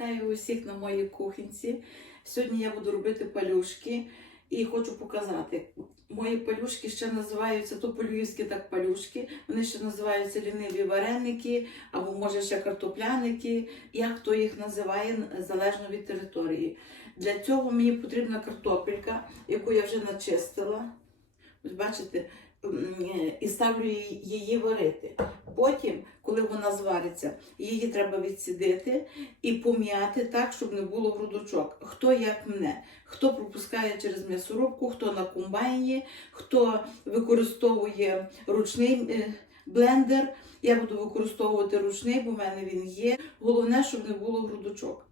Вітаю усіх на моїй кухонці. Сьогодні я буду робити палюшки і хочу показати. Мої палюшки ще називаються то по-львівськи так палюшки. Вони ще називаються ліниві вареники або може ще картопляники. Як хто їх називає залежно від території. Для цього мені потрібна картопелька, яку я вже начистила. Ось бачите, і ставлю її- варити. Потім, коли вона звариться, її треба відсідити і пом'яти так, щоб не було грудочок. Хто як мене, хто пропускає через м'ясорубку, хто на комбайні, хто використовує ручний е, блендер. Я буду використовувати ручний, бо в мене він є. Головне, щоб не було грудочок.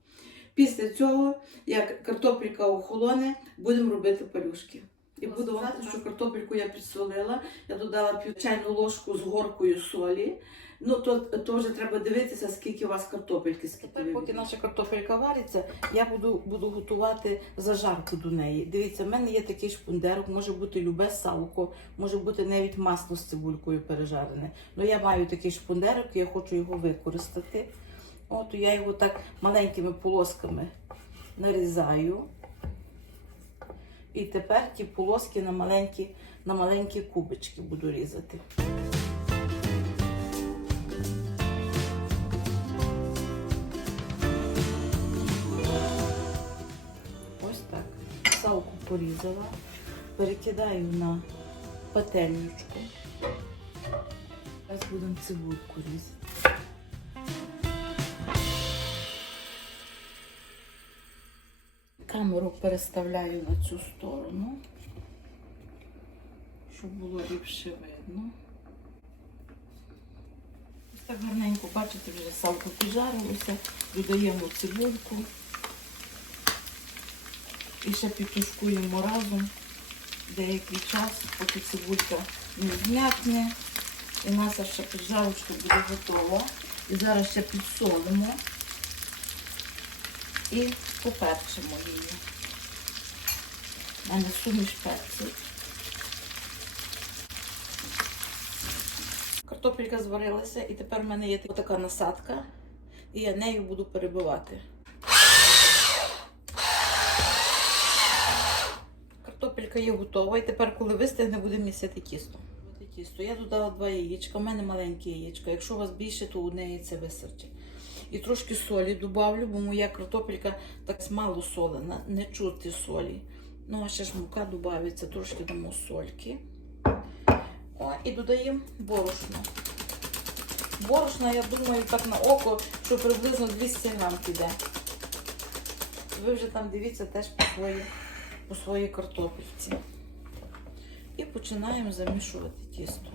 Після цього, як картопелька охолоне, будемо робити палюшки. І буду вам сказати, що картопельку я підсолила, я додала пів чайну ложку з горкою солі. Ну, то, то вже треба дивитися, скільки у вас картопельки. Скільки Тепер, поки наша картопелька вариться, я буду, буду готувати зажарку до неї. Дивіться, в мене є такий шпундерок, може бути любе салко, може бути навіть масло з цибулькою пережарене. Ну я маю такий шпундерок, і я хочу його використати. От я його так маленькими полосками нарізаю. І тепер ті полоски на маленькі, на маленькі кубочки буду різати. Ось так. Салку порізала, перекидаю на пательничку. Зараз будемо цибульку різати. Камеру переставляю на цю сторону, щоб було ліпше видно. Ось так гарненько, бачите, вже салко піджарилося, додаємо цибульку і ще підтушкуємо разом деякий час, поки цибулька не зм'якне. І наша ще піджарочка буде готова. І зараз ще підсолимо і поперчимо її. У мене суміш перців. Картопелька зварилася і тепер в мене є така насадка, і я нею буду перебивати. Картопелька є готова, і тепер, коли вистигне, будемо місяти тісто. Я додала два яєчка, у мене маленьке яєчко. Якщо у вас більше, то одне яйце вистачить. І трошки солі додавлю, бо моя картопелька так мало солена, не чути солі. Ну, а ще ж мука додається, трошки дамо сольки. О, і додаємо борошно. Борошна, я думаю, так на око, що приблизно 200 грам піде. Ви вже там дивіться теж по своїй, по своїй картопельці. І починаємо замішувати тісто.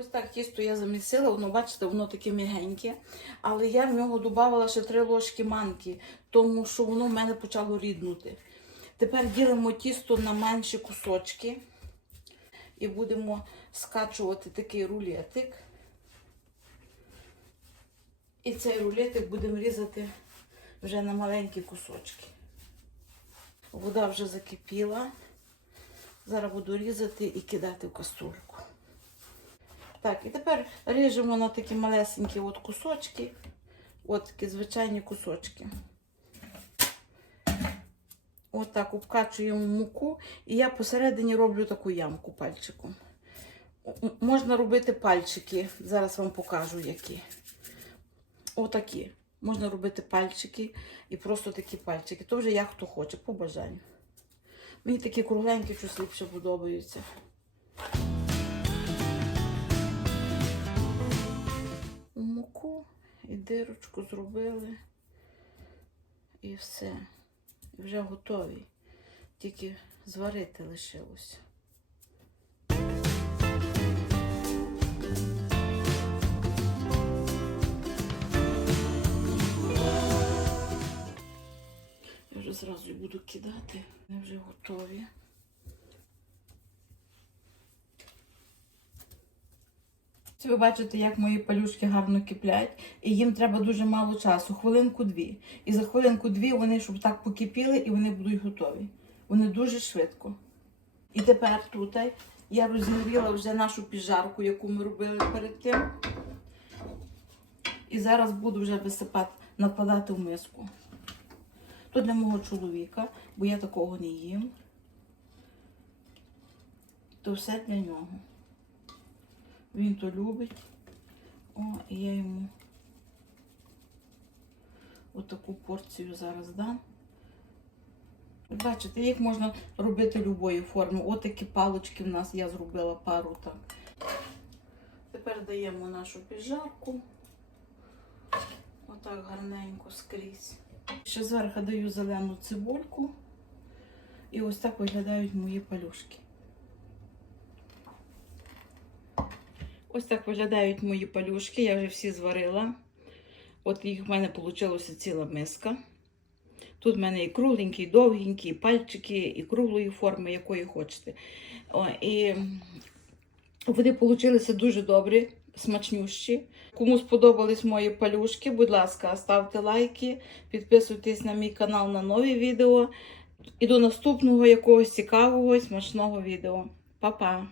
Ось так тісто я замісила, воно, бачите, воно таке м'ягеньке. Але я в нього додавала ще три ложки манки, тому що воно в мене почало ріднути. Тепер ділимо тісто на менші кусочки і будемо скачувати такий рулетик. І цей рулетик будемо різати вже на маленькі кусочки. Вода вже закипіла. Зараз буду різати і кидати в каструльку. Так, і тепер ріжемо на такі малесенькі от кусочки. От такі звичайні кусочки. От так обкачуємо муку. І я посередині роблю таку ямку пальчиком. Можна робити пальчики. Зараз вам покажу які. Отакі. Можна робити пальчики і просто такі пальчики. То вже як хто хоче, по бажанню. Мені такі кругленькі щось ліпше подобаються. І дирочку зробили. І все. І вже готові. Тільки зварити лишилось. Я вже зразу буду кидати. Вони вже готові. Ви бачите, як мої палюшки гарно киплять, і їм треба дуже мало часу, хвилинку-дві. І за хвилинку-дві вони щоб так покипіли і вони будуть готові. Вони дуже швидко. І тепер тут я розігріла вже нашу піджарку, яку ми робили перед тим. І зараз буду вже висипати, накладати в миску. То для мого чоловіка, бо я такого не їм. То все для нього. Він то любить. О, я йому отаку порцію зараз дам. Бачите, їх можна робити любої форми. Отакі палочки в нас я зробила пару так. Тепер даємо нашу піджарку. Отак гарненько скрізь. Ще зверху даю зелену цибульку. І ось так виглядають мої палюшки. Ось так виглядають мої палюшки. Я вже всі зварила. От їх в мене вийшла ціла миска. Тут в мене і кругленькі, і довгенькі, і пальчики, і круглої форми, якої хочете. О, і вони вийшли дуже добрі, смачнющі. Кому сподобались мої палюшки, будь ласка, ставте лайки, підписуйтесь на мій канал на нові відео. І до наступного якогось цікавого і смачного відео. Па-па!